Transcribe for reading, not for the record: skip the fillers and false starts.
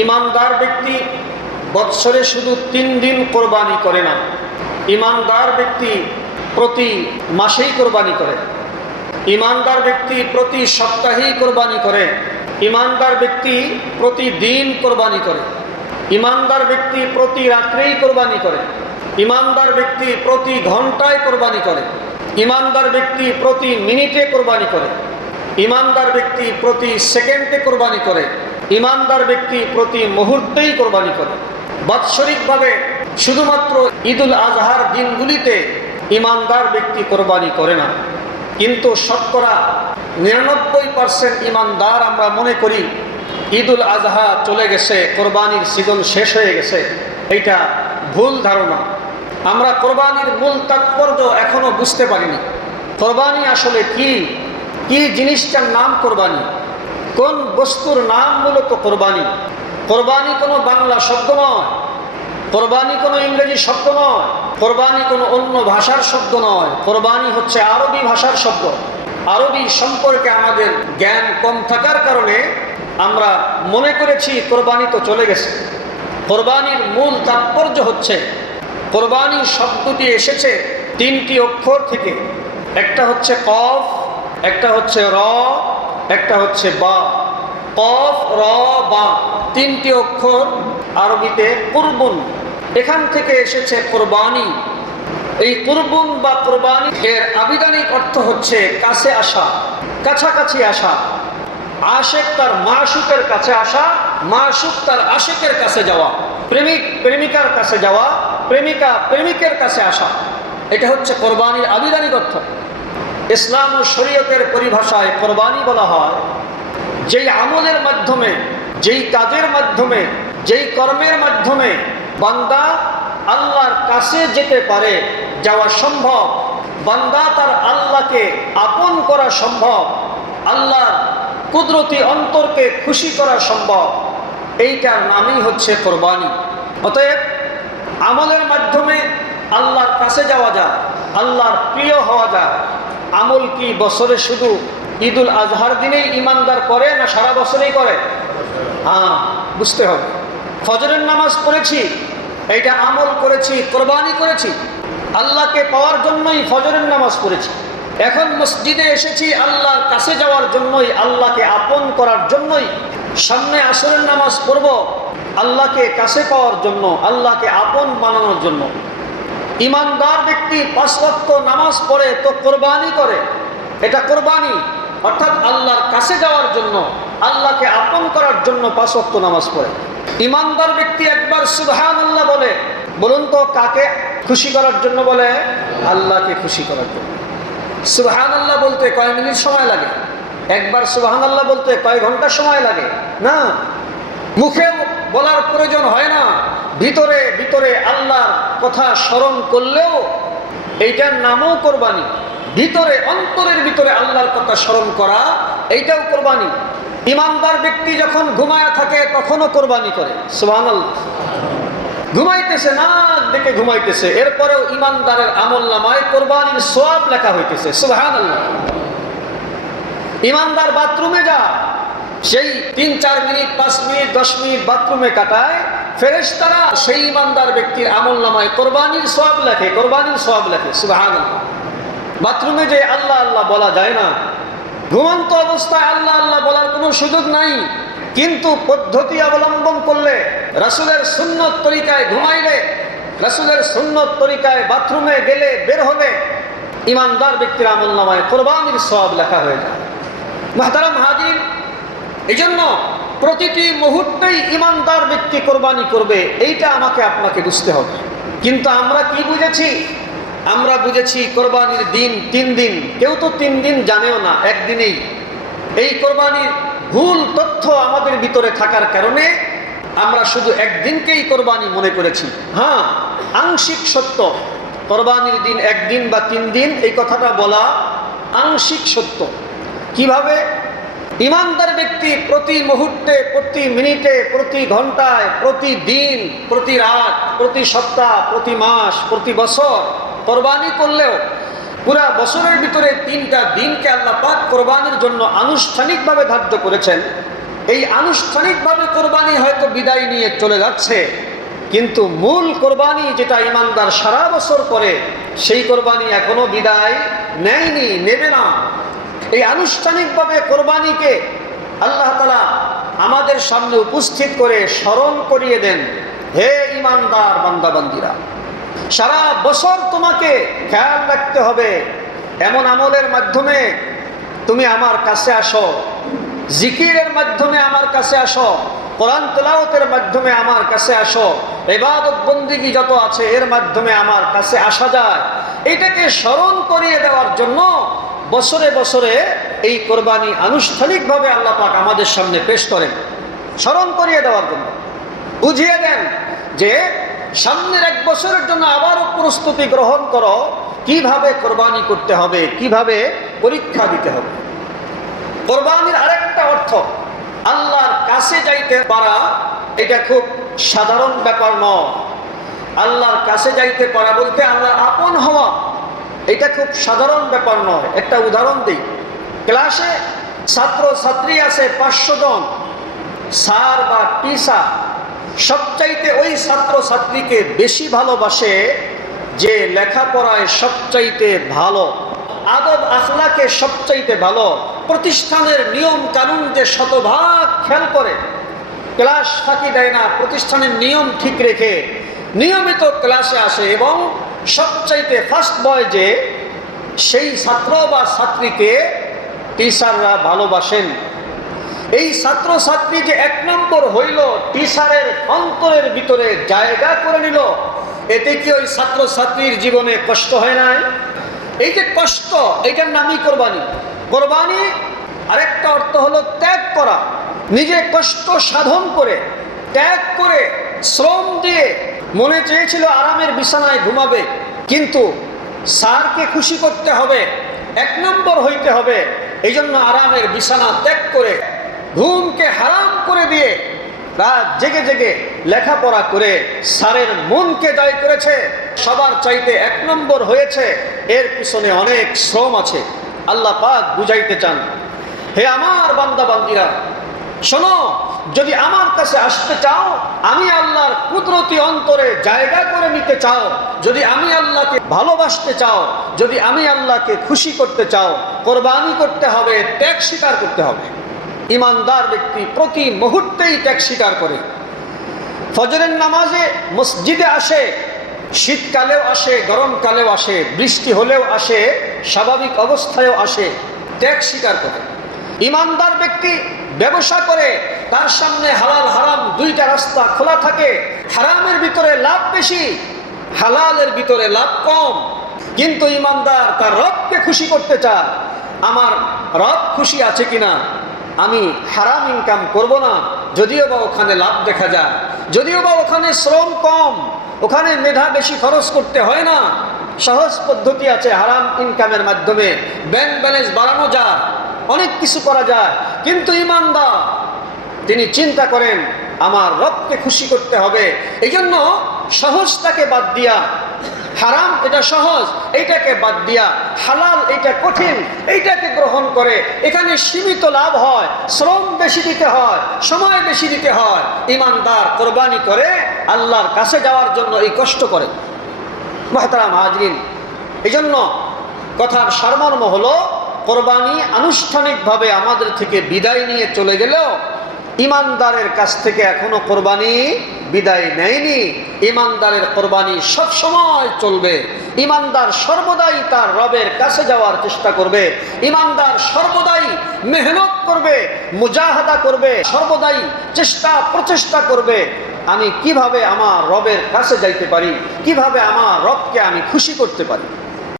ইমানদার ব্যক্তি বৎসরে শুধু 3 দিন কোরবানি করে না, ইমানদার ব্যক্তি প্রতি মাসেই কোরবানি করে, ইমানদার ব্যক্তি প্রতি সপ্তাহেই কোরবানি করে, ইমানদার ব্যক্তি প্রতিদিন কোরবানি করে, ইমানদার ব্যক্তি প্রতি রাত্রেই কোরবানি করে, ইমানদার ব্যক্তি প্রতি ঘন্টায় কোরবানি করে, ইমানদার ব্যক্তি প্রতি মিনিটে কোরবানি করে, ইমানদার ব্যক্তি প্রতি সেকেন্ডে কোরবানি করে, ইমানদার ব্যক্তি প্রতি মুহূর্তেই কোরবানি করে। বাৎসরিকভাবে শুধুমাত্র ঈদুল আজহার দিনগুলিতে ইমানদার ব্যক্তি কোরবানি করে না, কিন্তু শতকরা 99% ইমানদার আমরা মনে করি ঈদুল আজহা চলে গেছে, কোরবানির সিজন শেষ হয়ে গেছে। এইটা ভুল ধারণা। আমরা কোরবানির মূল তাৎপর্য এখনো বুঝতে পারিনি। কোরবানি আসলে কি জিনিসটার নাম কোরবানি, কোন বস্তুর নাম মূলত কোরবানি। কোরবানি কোনো বাংলা শব্দ নয়, কোরবানি কোনো ইংরেজি শব্দ নয়, কোরবানি কোনো অন্য ভাষার শব্দ নয়, কোরবানি হচ্ছে আরবি ভাষার শব্দ। আরবি সম্পর্কে আমাদের জ্ঞান কম থাকার কারণে আমরা মনে করেছি কোরবানি তো চলে গেছে। কোরবানির মূল তাৎপর্য হচ্ছে, কোরবানি শব্দটি এসেছে 3টি অক্ষর থেকে। একটা হচ্ছে কফ, একটা হচ্ছে র, একটা হচ্ছে বা। কফ, র, বা 3টি অক্ষর আরবিতে কুরবুন, এখান থেকে এসেছে কোরবানি। এই কুরবুন বা কোরবানি এর আবিধানিক অর্থ হচ্ছে কাছে আসা, কাছাকাছি আসা। আশেক তার মাশুকের কাছে আসা, মাশুক তার আশেকের কাছে যাওয়া, প্রেমিক প্রেমিকার কাছে যাওয়া, প্রেমিকা প্রেমিকের কাছে আসা। এটা হচ্ছে কোরবানির আবিধানিক অর্থ। ইসলাম ও শরীয়তের পরিভাষায় কোরবানি বলা হয় যেই আমলের মাধ্যমে, যেই কাজের মাধ্যমে, যেই কর্মের মাধ্যমে বান্দা আল্লাহর কাছে যেতে পারে, যাওয়া সম্ভব, বান্দা তার আল্লাহকে আপন করা সম্ভব, আল্লাহর কুদরতি অন্তরকে খুশি করা সম্ভব। এইটার নামই হচ্ছে কোরবানি। অতএব আমলের মাধ্যমে আল্লাহর কাছে যাওয়া যায়, আল্লাহর প্রিয় হওয়া যায়। আমল কি বছরে শুধু ঈদুল আজহার দিনেই ইমানদার করে, না সারা বছরেই করে? হ্যাঁ, বুঝতে হবে। ফজরের নামাজ পড়েছি, এইটা আমল করেছি, কোরবানি করেছি, আল্লাহকে পাওয়ার জন্যই ফজরের নামাজ পড়েছি। এখন মসজিদে এসেছি আল্লাহর কাছে যাওয়ার জন্যই, আল্লাহকে আপন করার জন্যই। সামনে আসরের নামাজ পড়ব আল্লাহকে কাছে পাওয়ার জন্য, আল্লাহকে আপন বানানোর জন্য। ইমানদার ব্যক্তি 5 ওয়াক্ত নামাজ পড়ে তো কোরবানি করে, এটা কোরবানি, অর্থাৎ আল্লাহর কাছে যাওয়ার জন্য, আল্লাহকে আপন করার জন্য 5 ওয়াক্ত নামাজ পড়ে। ইমানদার ব্যক্তি একবার সুবহানাল্লাহ বলে, বলুন তো কাকে খুশি করার জন্য বলে? আল্লাহকে খুশি করার জন্য। সুবহানাল্লাহ বলতে কয় মিনিট সময় লাগে? একবার সুবহানাল্লাহ বলতে কয় ঘন্টা সময় লাগে? না, মুখে বলার প্রয়োজন হয় না, ভিতরে ভিতরে আল্লাহর কথা স্মরণ করলেও এইটার নামও কোরবানি। ভিতরে অন্তরের ভিতরে আল্লাহর কথা স্মরণ করা, এইটাও কোরবানি। ইমানদার ব্যক্তি যখন ঘুমায়া থাকে তখনও কোরবানি করে। সুবহানাল্লাহ, ঘুমাইতেছে, না দেখে ঘুমাইতেছে, এরপরেও ইমানদারের আমলনামায় কোরবানির সওয়াব লেখা হইতেছে। সুবহানাল্লাহ। ইমানদার বাথরুমে যা, সেই 3-4 মিনিট, 5 মিনিট, 10 মিনিট বাথরুমে কাটায়, ফেরেশতারা সেই ইমানদার ব্যক্তির আমলনামায় কোরবানির সওয়াব লেখে, কোরবানির সওয়াব লেখে। সুবহানাল্লাহ। বাথরুমে যে আল্লাহ আল্লাহ বলা যায় না, ঘুমন্ত অবস্থায় আল্লাহ আল্লাহ বলার কোনো সুযোগ নাই, কিন্তু পদ্ধতি অবলম্বন করলে, রাসূলের সুন্নত তরিকায় ঘুমাইলে, রাসূলের সুন্নত তরিকায় বাথরুমে গেলে, বের হলে ইমানদার ব্যক্তির আমলনামায় কোরবানির সওয়াব লেখা হয়ে যায়। মুহতারাম হাজির, এই জন্য প্রতিটি মুহূর্তেই ইমানদার ব্যক্তি কোরবানি করবে, এইটা আমাকে আপনাকে বুঝতে হবে। কিন্তু আমরা কি বুঝেছি? আমরা বুঝেছি কোরবানির দিন 3 দিন, কেউ তো 3 দিন জানেও না, একদিনেই। এই কোরবানির ভুল তথ্য আমাদের ভিতরে থাকার কারণে আমরা শুধু একদিনকেই কোরবানি মনে করেছি। হ্যাঁ, আংশিক সত্য, কোরবানির দিন 1 দিন বা 3 দিন, এই কথাটা বলা আংশিক সত্য। কিভাবে? ইমানদার ব্যক্তি প্রতি মুহূর্তে, প্রতি মিনিটে, প্রতি ঘন্টায়, প্রতিদিন, প্রতি রাত, প্রতি সপ্তাহ, প্রতি মাস, প্রতি বছর কোরবানি করলেও পুরা বছরের ভিতরে 3টা দিনকে আল্লাহ পাক কোরবানির জন্য আনুষ্ঠানিকভাবে ধার্য করেছেন। এই আনুষ্ঠানিকভাবে কোরবানি হয়তো বিদায় নিয়ে চলে যাচ্ছে, কিন্তু মূল কোরবানি যেটা ইমানদার সারা বছর করে, সেই কোরবানি এখনো বিদায় নেয়নি, নেবে না। এই আনুষ্ঠানিকভাবে কোরবানিকে আল্লাহ তাআলা আমাদের সামনে উপস্থিত করে স্মরণ করিয়ে দেন, হে ইমানদার বান্দাবান্দিরা, সারা বছর তোমাকে খেয়াল রাখতে হবে এমন আমলের মাধ্যমে তুমি আমার কাছে আসো, জিকিরের মাধ্যমে আমার কাছে আসো, কোরআন তেলাওয়াতের মাধ্যমে আমার কাছে আসো, ইবাদত বন্দেগী যত আছে এর মাধ্যমে আমার কাছে আসা যায়। এটাকে স্মরণ করিয়ে দেওয়ার জন্য বছরে বছরে এই কোরবানি আনুষ্ঠানিকভাবে আল্লাহ পাক আমাদের সামনে পেশ করেন, স্মরণ করিয়ে দেওয়ার জন্য বুঝিয়ে দেন যে সামনের এক বছরের জন্য আবারও প্রস্তুতি গ্রহণ করো, কিভাবে কোরবানি করতে হবে, কিভাবে পরীক্ষা দিতে হবে। কোরবানির আরেকটা অর্থ আল্লাহর কাছে যাইতে পারা। এটা খুব সাধারণ ব্যাপার নয়। আল্লাহর কাছে যাইতে পারা বলতে আল্লাহর আপন হওয়া, এটা খুব সাধারণ ব্যাপার নয়। একটা উদাহরণ দিই, ক্লাসে ছাত্র ছাত্রী আছে 500 জন, স্যার বা টিচার সবচাইতে ওই ছাত্র ছাত্রীকে বেশি ভালোবাসে যে লেখাপড়ায় সবচাইতে ভালো, আদব আখলাকে সবচাইতে ভালো, প্রতিষ্ঠানের নিয়ম কানুন যে শতভাগ খেয়াল করে, ক্লাস ফাঁকি দেয় না, প্রতিষ্ঠানের নিয়ম ঠিক রেখে নিয়মিত ক্লাসে আসে এবং সবচাইতে ফার্স্ট বয় যে, সেই ছাত্র বা ছাত্রীকে টিচাররা ভালোবাসেন। এই ছাত্র ছাত্রী যে 1 নম্বর হইল, টিচারের অন্তরের ভিতরে জায়গা করে নিল, এতে কি ওই ছাত্র ছাত্রীর জীবনে কষ্ট হয় নাই? এই যে কষ্ট, এইটার নামই কোরবানি। কোরবানি আরেকটা অর্থ হলো ত্যাগ করা, নিজে কষ্ট সাধন করে, ত্যাগ করে, শ্রম দিয়ে। মনে চেয়েছিল আরামের বিছানায় ঘুমাবে, কিন্তু স্যারকে খুশি করতে হবে, 1 নম্বর হইতে হবে, এই জন্য আরামের বিছানা ত্যাগ করে, ঘুমকে হারাম করে দিয়ে রাত জেগে জেগে লেখাপড়া করে স্যারের মনকে জয় করেছে, সবার চাইতে 1 নম্বর হয়েছে। এর পিছনে অনেক শ্রম আছে। আল্লাহ পাক বুঝাইতে চান, হে আমার বান্দা বান্দিরা, শোনো, যদি আমার কাছে আসতে চাও, আমি আল্লাহর কুদরতি অন্তরে জায়গা করে নিতে চাও, যদি আমি আল্লাহকে ভালোবাসতে চাও, যদি আমি আল্লাহকে খুশি করতে চাও, কোরবানি করতে হবে, ত্যাগ স্বীকার করতে হবে। ইমানদার ব্যক্তি প্রতি মুহূর্তেই ত্যাগ স্বীকার করে। ফজরের নামাজে মসজিদে আসে, শীতকালেও আসে, গরমকালেও আসে, বৃষ্টি হলেও আসে, স্বাভাবিক অবস্থায়ও আসে, ত্যাগ স্বীকার করে। ইমানদার ব্যক্তি ব্যবসা করে, তার সামনে হালাল হারাম 2টা রাস্তা খোলা থাকে। হারামের ভিতরে লাভ বেশি, হালালের ভিতরে লাভ কম, কিন্তু ইমানদার তার রবকে খুশি করতে চায়। আমার রব খুশি আছে কিনা, আমি হারাম ইনকাম করব না, যদিও বা ওখানে লাভ দেখা যায়, যদিও বা ওখানে শ্রম কম, ওখানে মেধা বেশি খরচ করতে হয় না, সহজ পদ্ধতি আছে হারাম ইনকামের মাধ্যমে ব্যাংক ব্যালেন্স বাড়ানো যায়, অনেক কিছু করা যায়। কিন্তু ইমানদার তিনি চিন্তা করেন আমার রবকে খুশি করতে হবে, এই জন্য সহজটাকে বাদ দিয়া, হারাম এটা সহজ এইটাকে বাদ দিয়া, হালাল এটা কঠিন এইটাকে গ্রহণ করে। এখানে সীমিত লাভ হয়, শ্রম বেশি দিতে হয়, সময় বেশি দিতে হয়। ইমানদার কোরবানি করে আল্লাহর কাছে যাওয়ার জন্য এই কষ্ট করে। মুহতারাম হাজরিন, এই জন্য কথার সারমর্ম হলো, কোরবানি আনুষ্ঠানিকভাবে আমাদের থেকে বিদায় নিয়ে চলে গেলেও ইমানদারের কাছ থেকে এখনো কোরবানি বিদায় নেয়নি। ইমানদারের কোরবানি সব সময় চলবে। ইমানদার সর্বদাই তার রবের কাছে যাওয়ার চেষ্টা করবে। ইমানদার সর্বদাই মেহনত করবে, মুজাহাদা করবে, সর্বদাই প্রচেষ্টা করবে আমি কিভাবে আমার রবের কাছে যাইতে পারি, কিভাবে আমার রবকে আমি খুশি করতে পারি।